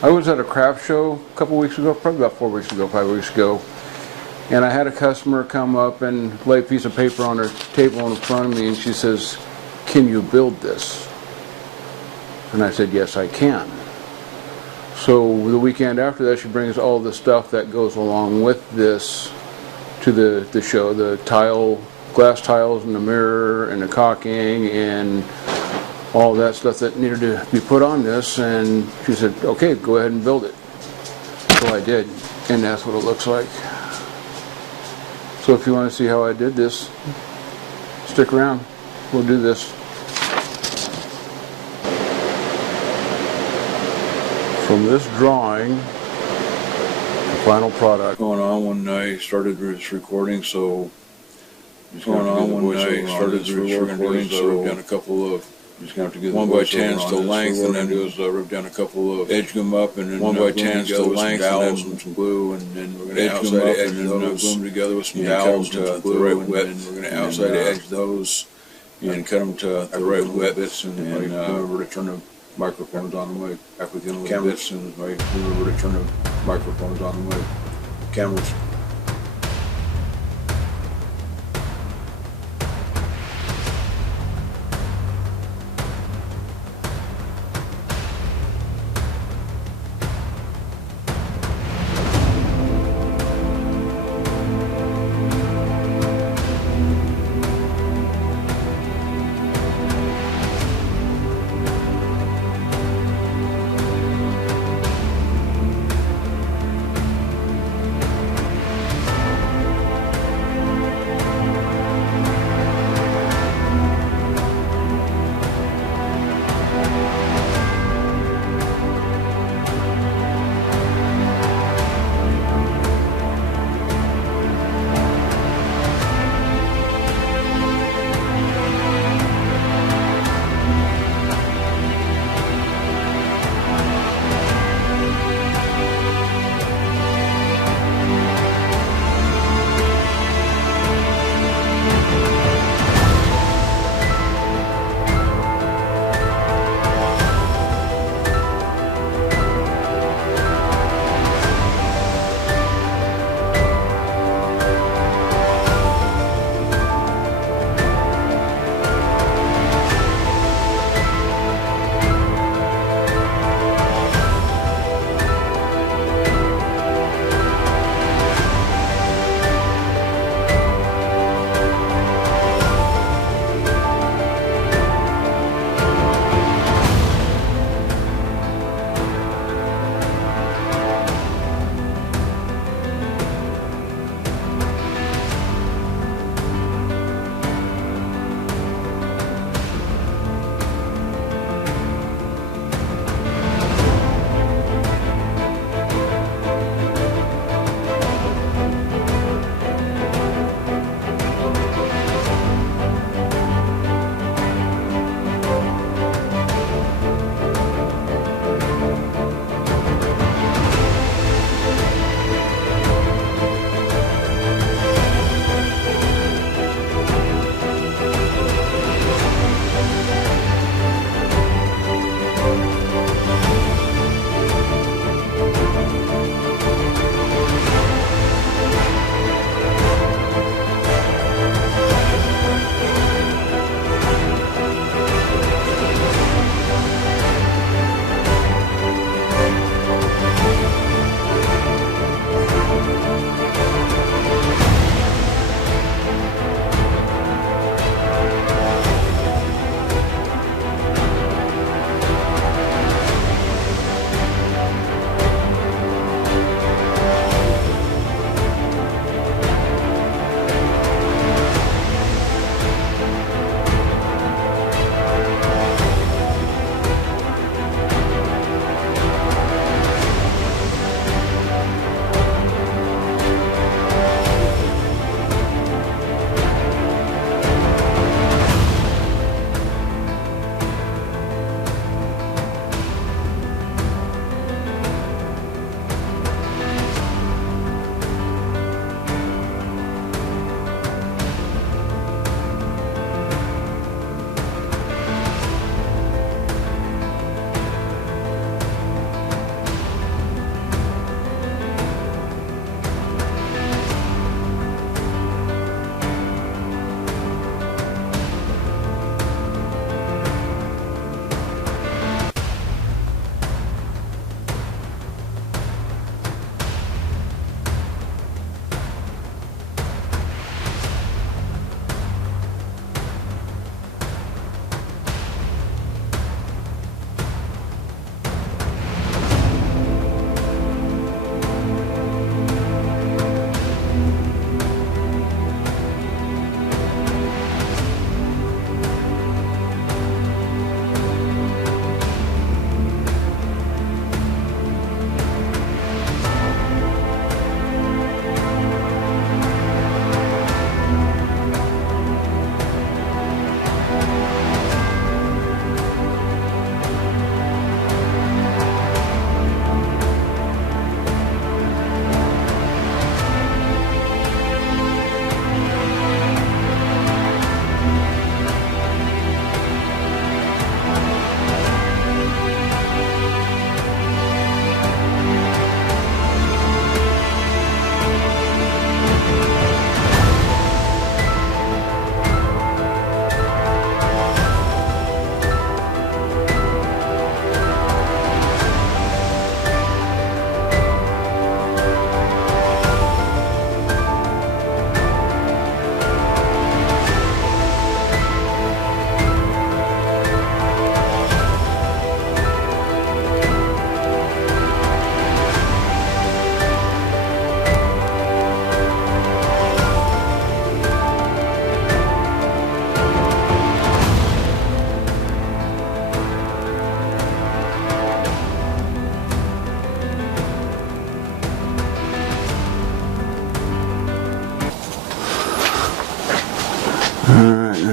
I was at a craft show a couple weeks ago, probably about 4 weeks ago, 5 weeks ago, and I had a customer come up and lay a piece of paper on her table in front of me, and she says, "Can you build this?" And I said, "Yes, I can." So the weekend after that, she brings all the stuff that goes along with this to the show, the glass tiles and the mirror and the caulking and all that stuff that needed to be put on this, and she said, "Okay, go ahead and build it." So I did, and that's what it looks like. So if you want to see how I did this, stick around. We'll do this. From this drawing, the final product. Going on when I started this recording, so just going on when I started this recording, so I've done a couple of just gonna have to get 1x10s to length, and then rip down a couple of edge them up, and then 1x10s to length, and then some glue, and then we're gonna outside edge those, glue them together with some dowels to the right width. We're gonna outside edge those and cut them to the right width, and remember to turn the microphones on the mic. After getting the bits, and remember to turn the microphones on the mic. Cameras.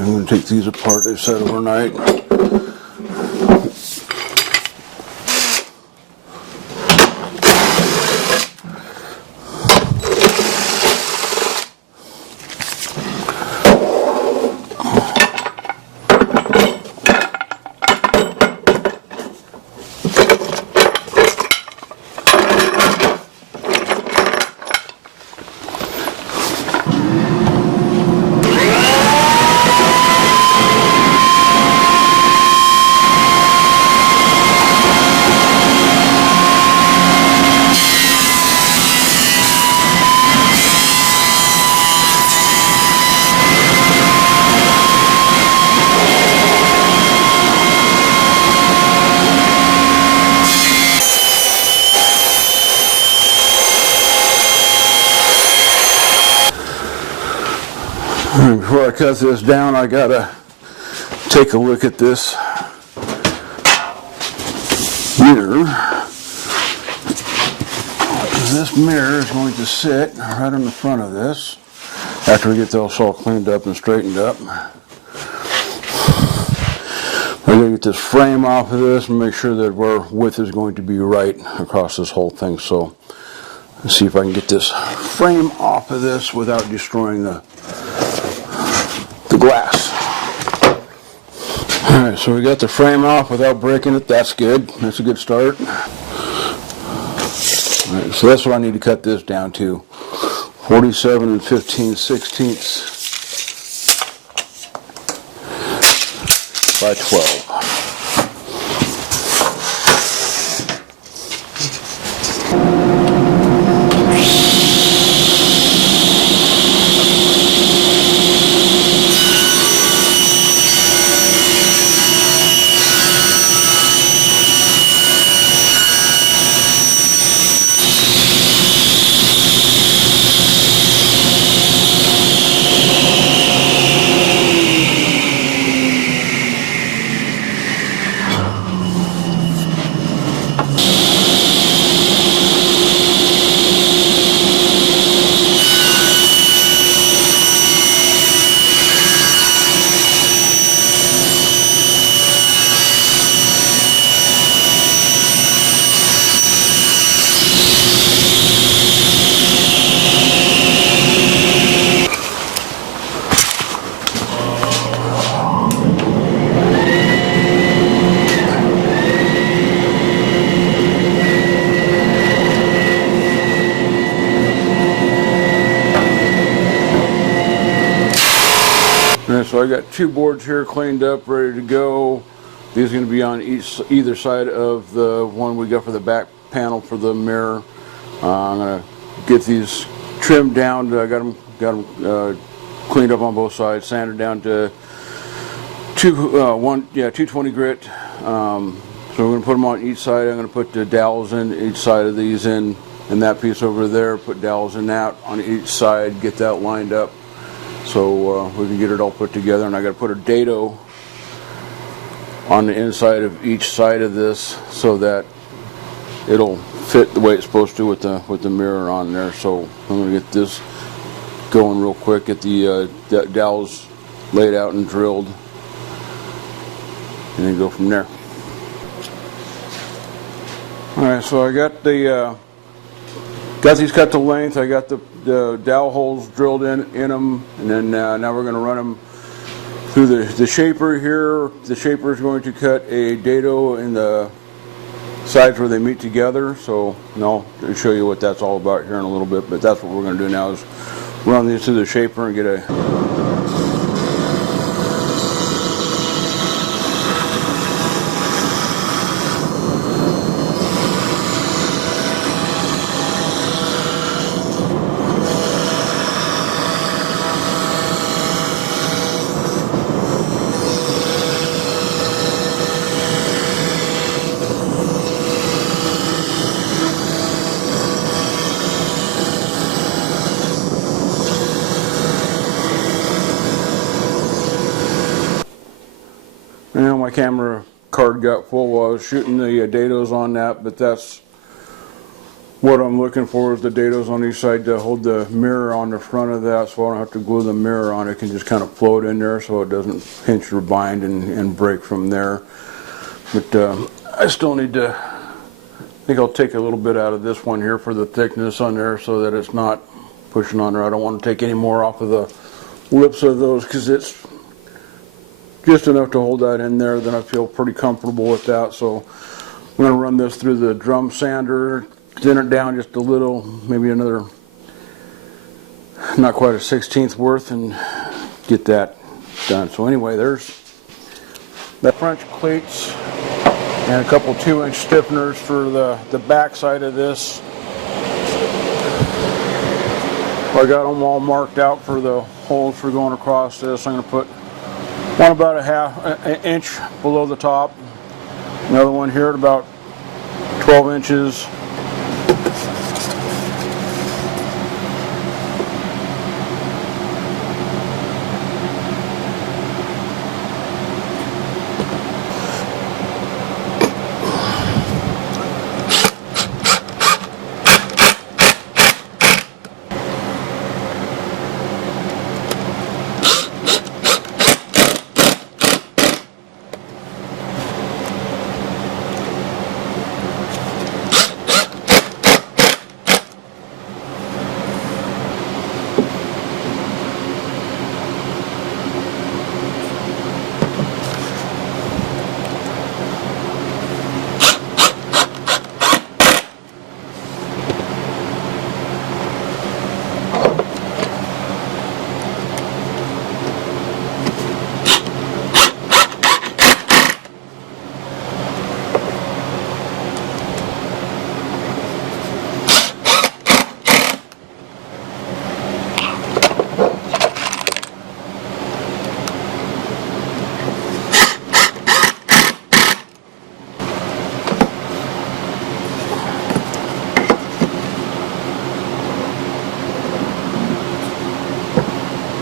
I'm going to take these apart. They've set overnight. Before I cut this down, I gotta take a look at this mirror. This mirror is going to sit right on the front of this after we get this all cleaned up and straightened up. I'm going to get this frame off of this and make sure that our width is going to be right across this whole thing. So let's see if I can get this frame off of this without destroying the glass. Alright, so we got the frame off without breaking it. That's good. That's a good start. Alright, so that's what I need to cut this down to. 47 15/16 by 12. So I got two boards here cleaned up, ready to go. These are going to be on either side of the one we got for the back panel for the mirror. I'm going to get these trimmed down. I got them cleaned up on both sides, sanded down to 220 grit. So we're going to put them on each side. I'm going to put the dowels in each side of these in that piece over there. Put dowels in that on each side. Get that lined up. So we can get it all put together, and I got to put a dado on the inside of each side of this so that it'll fit the way it's supposed to with the mirror on there. So I'm going to get this going real quick, get the dowels laid out and drilled, and then go from there. All right, so I got these cut to length. I got the dowel holes drilled in them, and then now we're going to run them through the shaper here. The shaper is going to cut a dado in the sides where they meet together. So I'll show you what that's all about here in a little bit, but that's what we're going to do now, is run these through the shaper and get a my camera card got full while I was shooting the dados on that, but that's What I'm looking for is the dados on each side to hold the mirror on the front of that, so I don't have to glue the mirror on. It can just kind of float in there so it doesn't pinch or bind and break from there. But I still need to, I think I'll take a little bit out of this one here for the thickness on there so that it's not pushing on there. I don't want to take any more off of the lips of those because it's just enough to hold that in there. Then I feel pretty comfortable with that. So I'm going to run this through the drum sander, thin it down just a little, maybe another, not quite a 1/16 worth, and get that done. So anyway, there's the French cleats and a couple 2-inch stiffeners for the back side of this. I got them all marked out for the holes for going across this. I'm going to put one about an inch below the top, another one here at about 12 inches.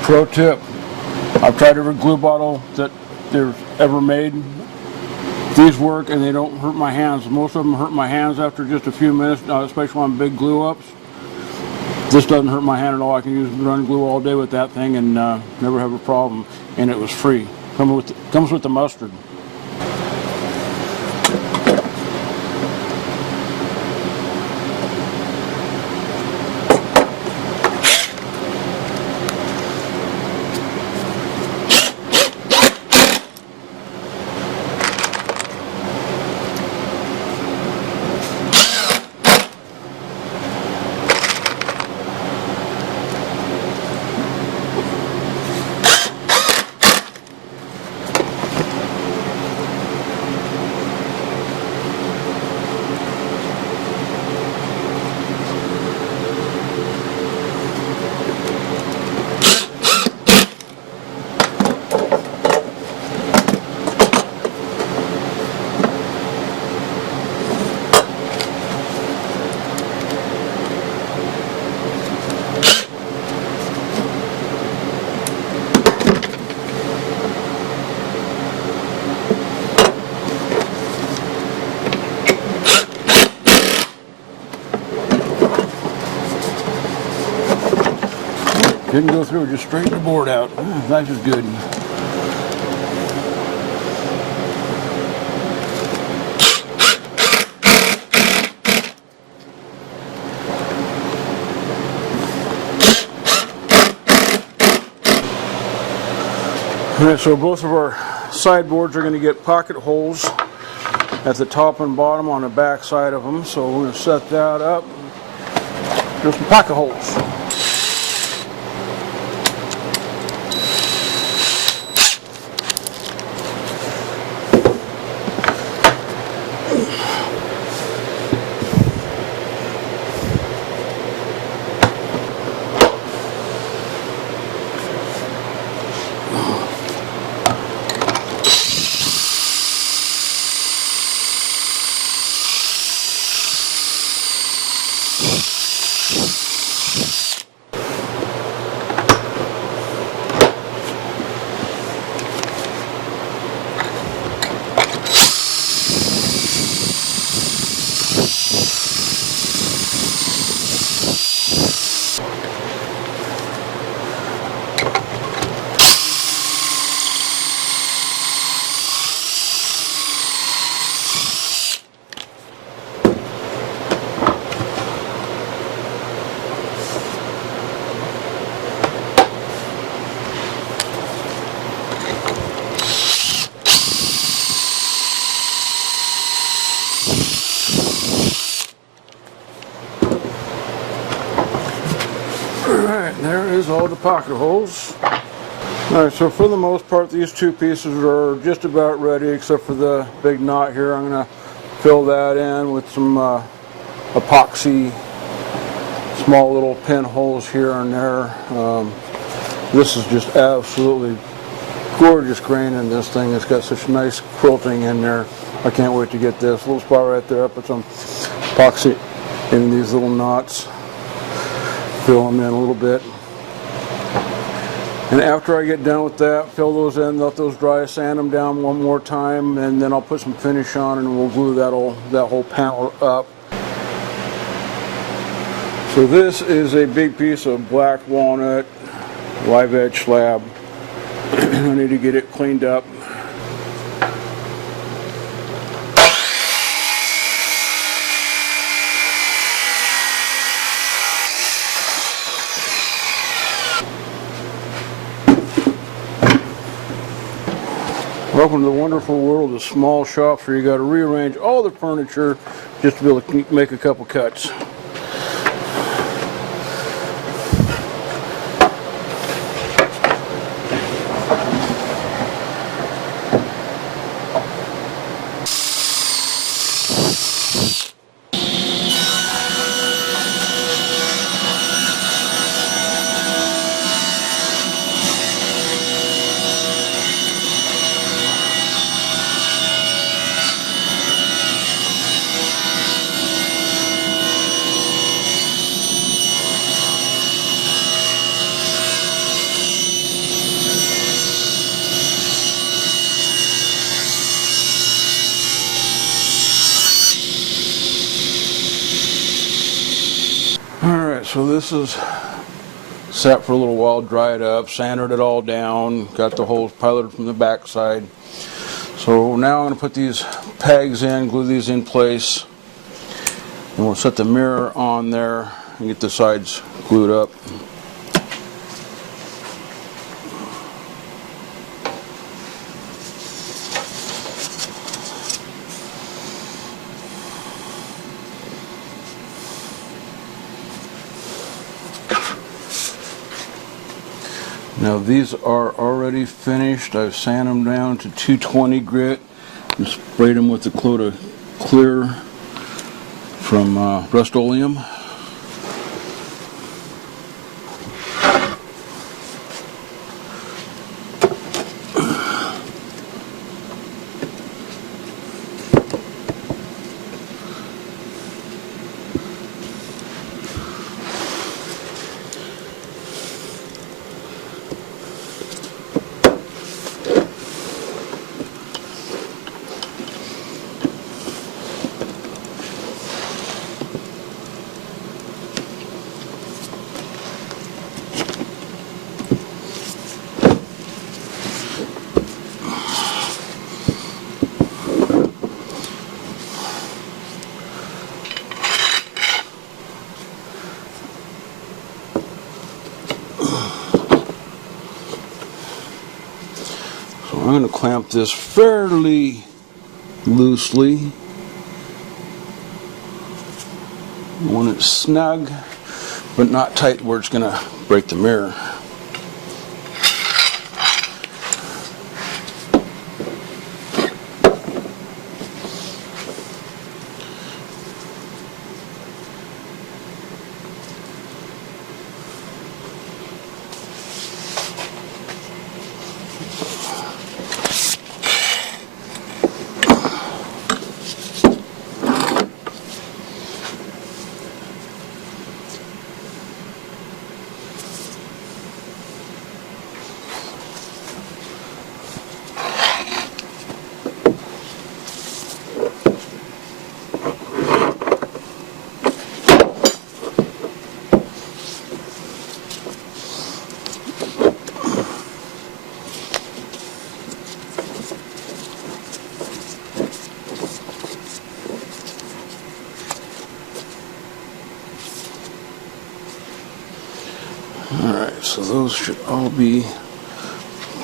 Pro tip, I've tried every glue bottle that there's ever made. These work and they don't hurt my hands. Most of them hurt my hands after just a few minutes, especially on big glue ups. This doesn't hurt my hand at all. I can use run glue all day with that thing and never have a problem. And it was free. Comes with the mustard. Didn't go through, just straighten the board out. That is good. Alright, so both of our sideboards are going to get pocket holes at the top and bottom on the back side of them. So we're going to set that up. There's some pocket holes. pocket holes. Alright, so for the most part these two pieces are just about ready except for the big knot here. I'm going to fill that in with some epoxy, small little pinholes here and there. This is just absolutely gorgeous grain in this thing. It's got such nice quilting in there. I can't wait to get this little spot right there. I put some epoxy in these little knots, fill them in a little bit. And after I get done with that, fill those in, let those dry, sand them down one more time, and then I'll put some finish on and we'll glue that whole panel up. So this is a big piece of black walnut live edge slab. I need to get it cleaned up. Welcome to the wonderful world of small shops where you got to rearrange all the furniture just to be able to make a couple cuts. Alright, so this is sat for a little while, dried up, sanded it all down, got the holes piloted from the back side. So now I'm going to put these pegs in, glue these in place, and we'll set the mirror on there and get the sides glued up. Now these are already finished. I've sanded them down to 220 grit and sprayed them with the coat of clear from Rust-Oleum. I'm going to clamp this fairly loosely. I want it snug, but not tight where it's going to break the mirror. Alright, so those should all be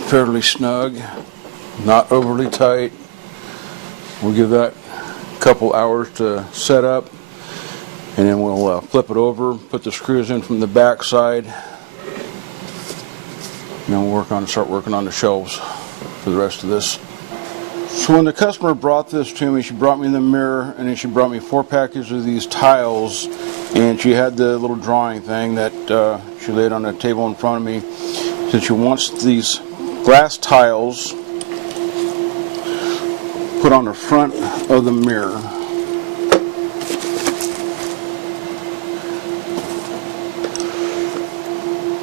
fairly snug, not overly tight. We'll give that a couple hours to set up, and then we'll flip it over, put the screws in from the back side. And then we'll start working on the shelves for the rest of this. So when the customer brought this to me, she brought me the mirror, and then she brought me 4 packages of these tiles, and she had the little drawing thing that she laid on the table in front of me. So she wants these glass tiles put on the front of the mirror.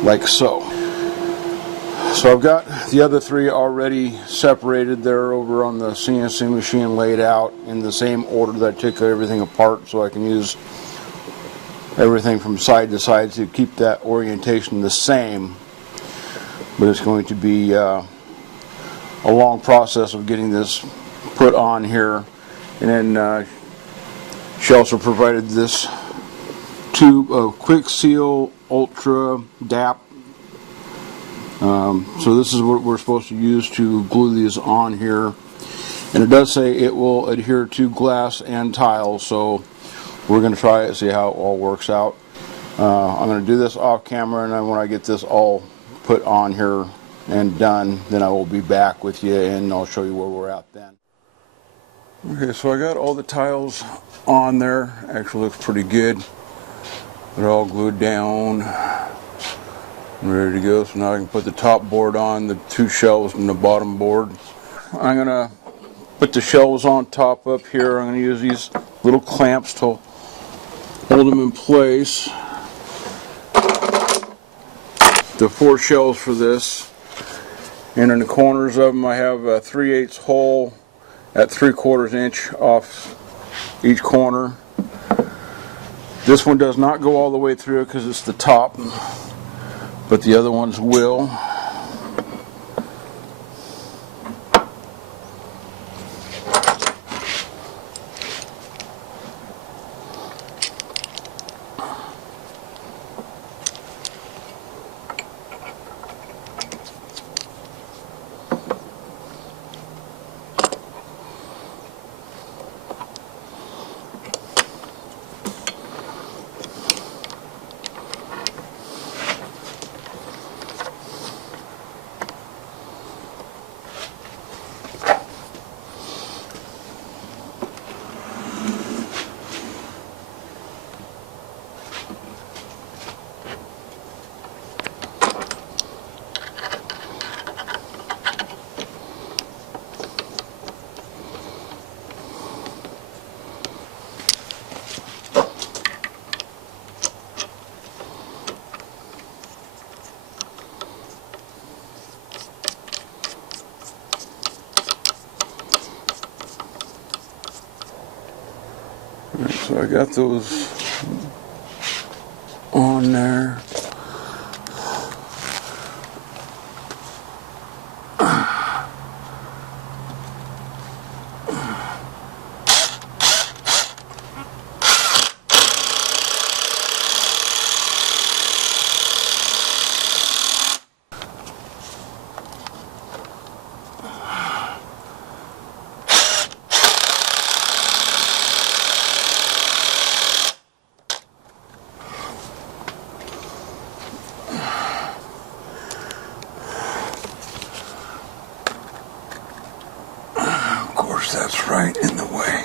Like so. So I've got the other 3 already separated. They're over on the CNC machine, laid out in the same order that I took everything apart, so I can use everything from side to side to keep that orientation the same. But it's going to be a long process of getting this put on here. And then she also provided this tube of Quick Seal Ultra DAP. So this is what we're supposed to use to glue these on here, and it does say it will adhere to glass and tile, so we're going to try it and see how it all works out. I'm going to do this off camera, and then when I get this all put on here and done, then I will be back with you and I'll show you where we're at then. Okay, so I got all the tiles on there. Actually looks pretty good. They're all glued down. I'm ready to go, so now I can put the top board on, the 2 shelves and the bottom board. I'm going to put the shelves on top up here. I'm going to use these little clamps to hold them in place. The 4 shelves for this. And in the corners of them I have a 3/8 hole at 3/4 inch off each corner. This one does not go all the way through because it's the top, but the other ones will. Right, so I got those on there. That's right in the way.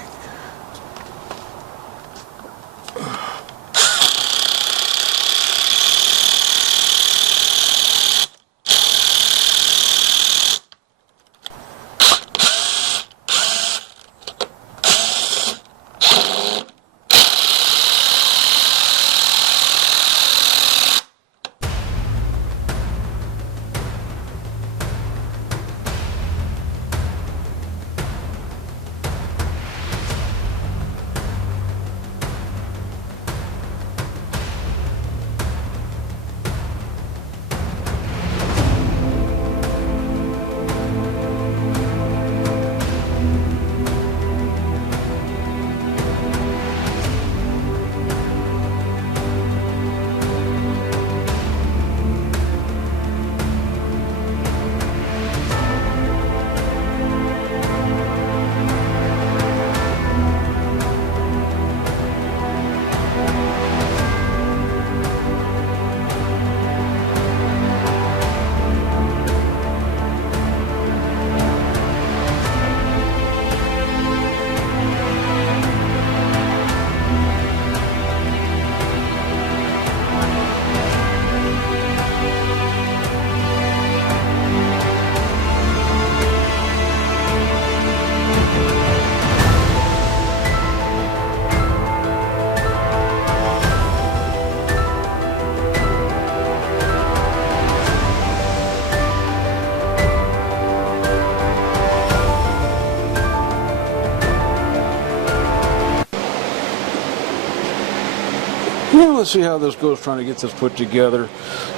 let's see how this goes trying to get this put together.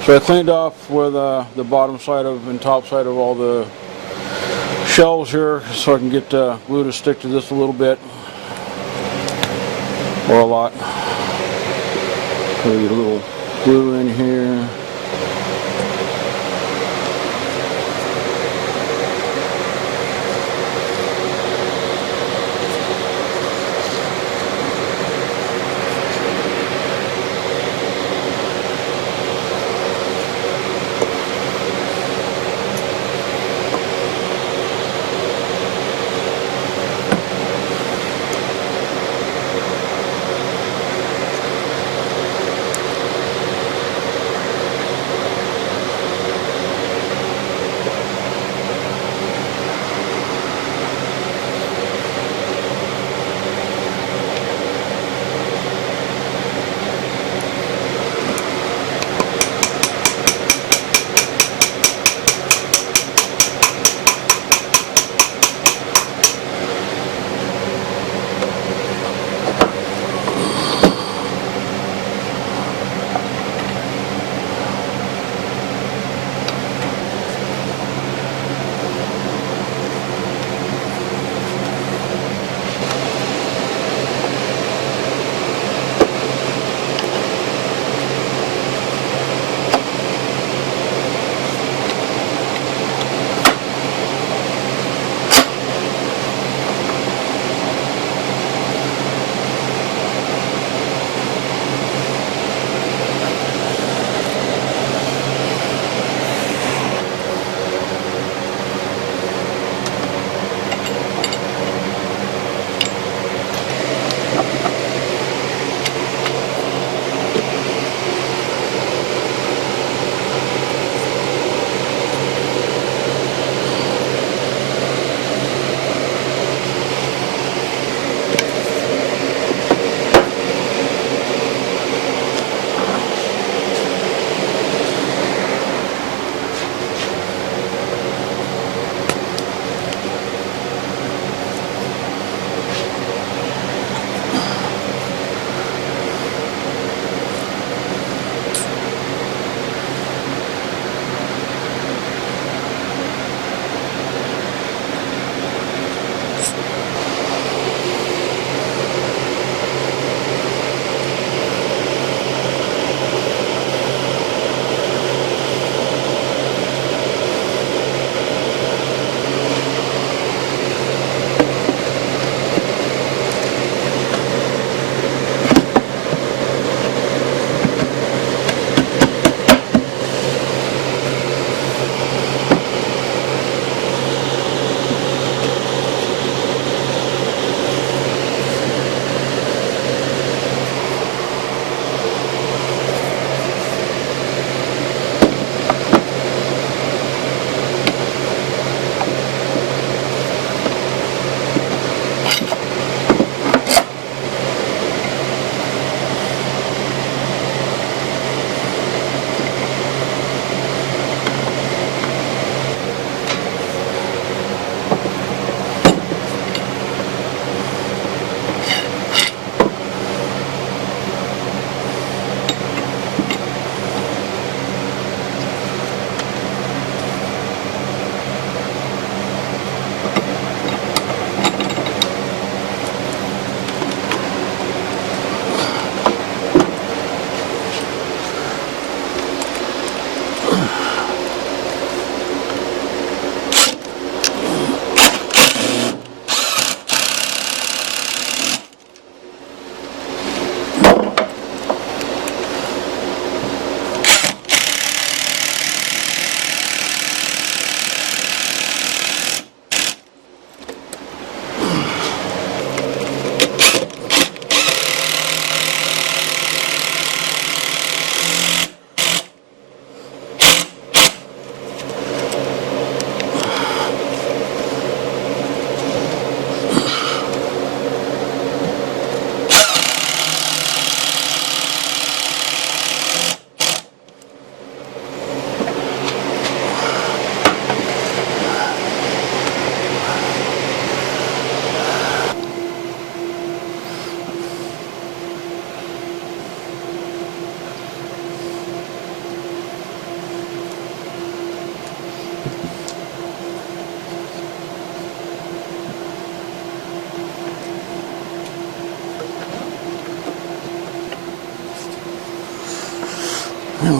So I cleaned off with the bottom side of and top side of all the shelves here so I can get glue to stick to this a little bit, or a lot. So get a little glue in here.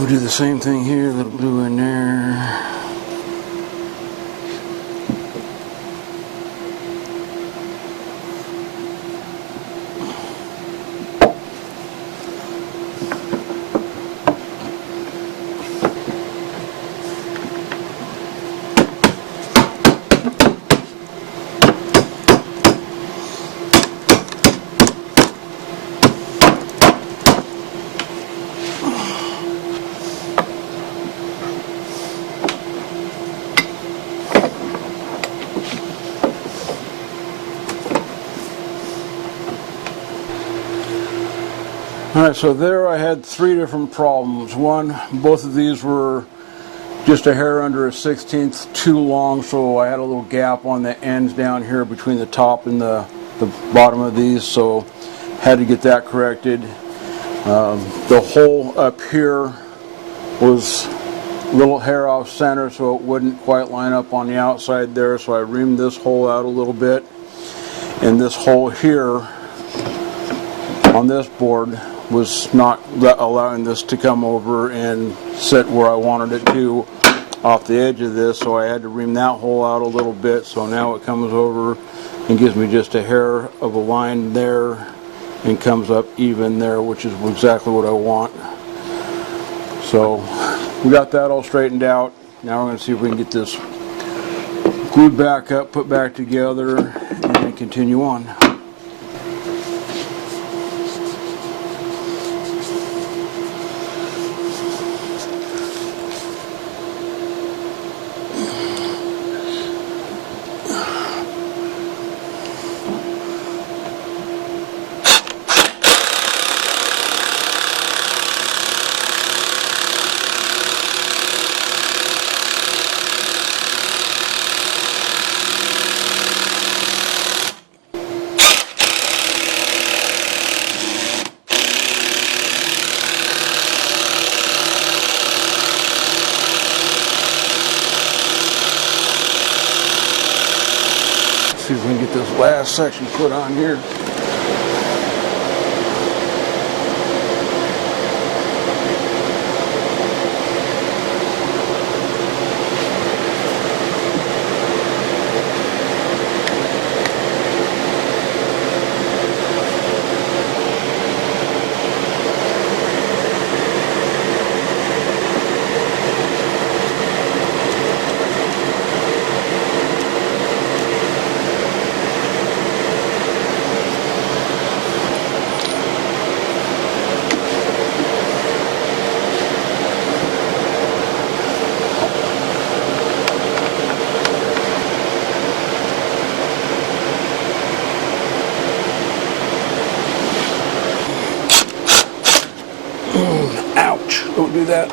we'll do the same thing here, a little glue in there. Alright, so there I had 3 different problems. One, both of these were just a hair under a 1/16 too long, so I had a little gap on the ends down here between the top and the bottom of these, so had to get that corrected. The hole up here was a little hair off center, so it wouldn't quite line up on the outside there, so I reamed this hole out a little bit. And this hole here on this board was not allowing this to come over and sit where I wanted it to off the edge of this, so I had to ream that hole out a little bit, so now it comes over and gives me just a hair of a line there and comes up even there, which is exactly what I want. So we got that all straightened out. Now we're going to see if we can get this glued back up, put back together, and continue on. See if we can get this last section put on here. Ouch, don't do that.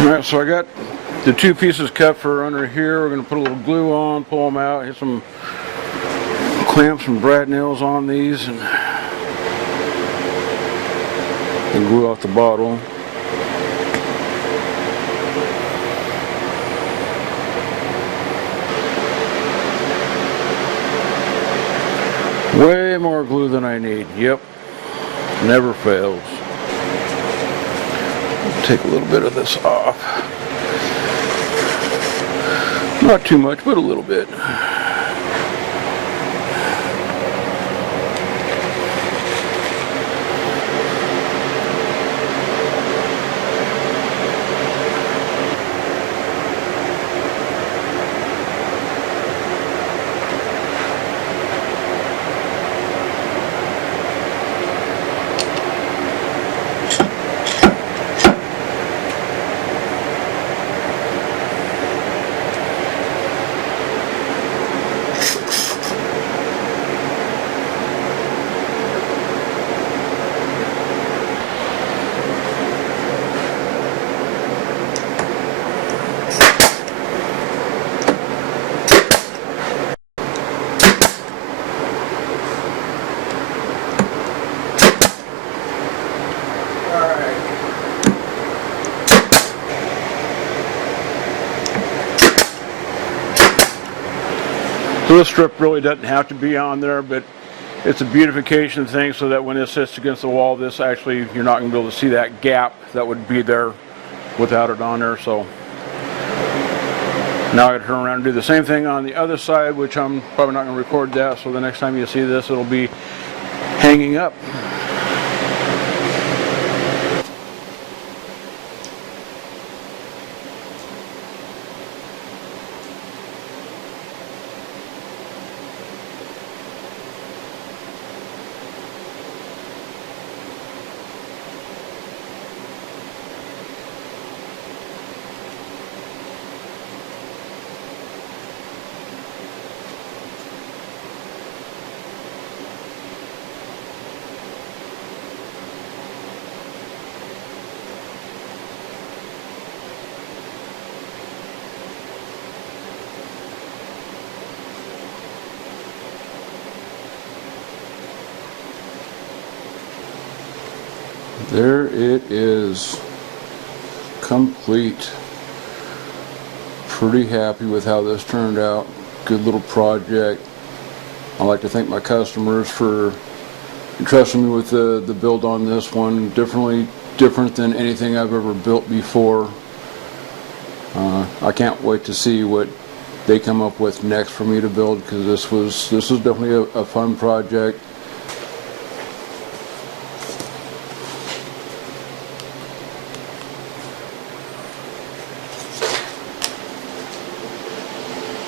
Alright, so I got the 2 pieces cut for under here. We're going to put a little glue on, pull them out, hit some clamp some brad nails on these and glue off the bottle. Way more glue than I need. Yep, never fails. Take a little bit of this off. Not too much, but a little bit. So this strip really doesn't have to be on there, but it's a beautification thing so that when it sits against the wall, this actually, you're not going to be able to see that gap that would be there without it on there. So now I turn around and do the same thing on the other side, which I'm probably not going to record that, so the next time you see this, it'll be hanging up. There it is, complete. Pretty happy with how this turned out. Good little project. I'd like to thank my customers for trusting me with the build on this one. Definitely different than anything I've ever built before. I can't wait to see what they come up with next for me to build, because this was definitely a fun project.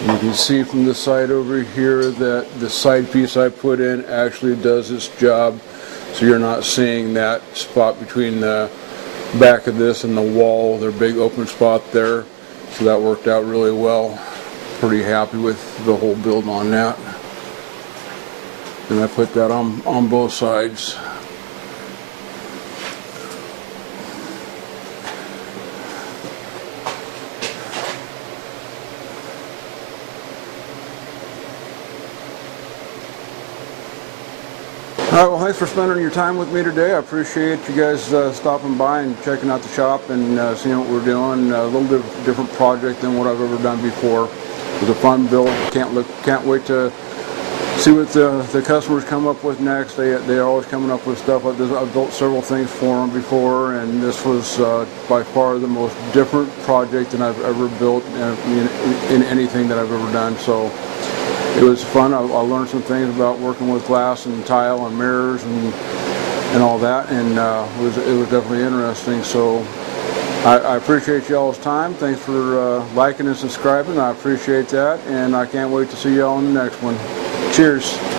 You can see from the side over here that the side piece I put in actually does its job, so you're not seeing that spot between the back of this and the wall, their big open spot there. So that worked out really well. Pretty happy with the whole build on that. And I put that on both sides. Alright, well, thanks for spending your time with me today. I appreciate you guys stopping by and checking out the shop and seeing what we're doing. A little different project than what I've ever done before. It was a fun build. Can't wait to see what the customers come up with next. They're always coming up with stuff like this. I've built several things for them before, and this was by far the most different project than I've ever built in anything that I've ever done. So it was fun. I learned some things about working with glass and tile and mirrors and all that, and it was definitely interesting. So I appreciate y'all's time. Thanks for liking and subscribing. I appreciate that, and I can't wait to see y'all in the next one. Cheers.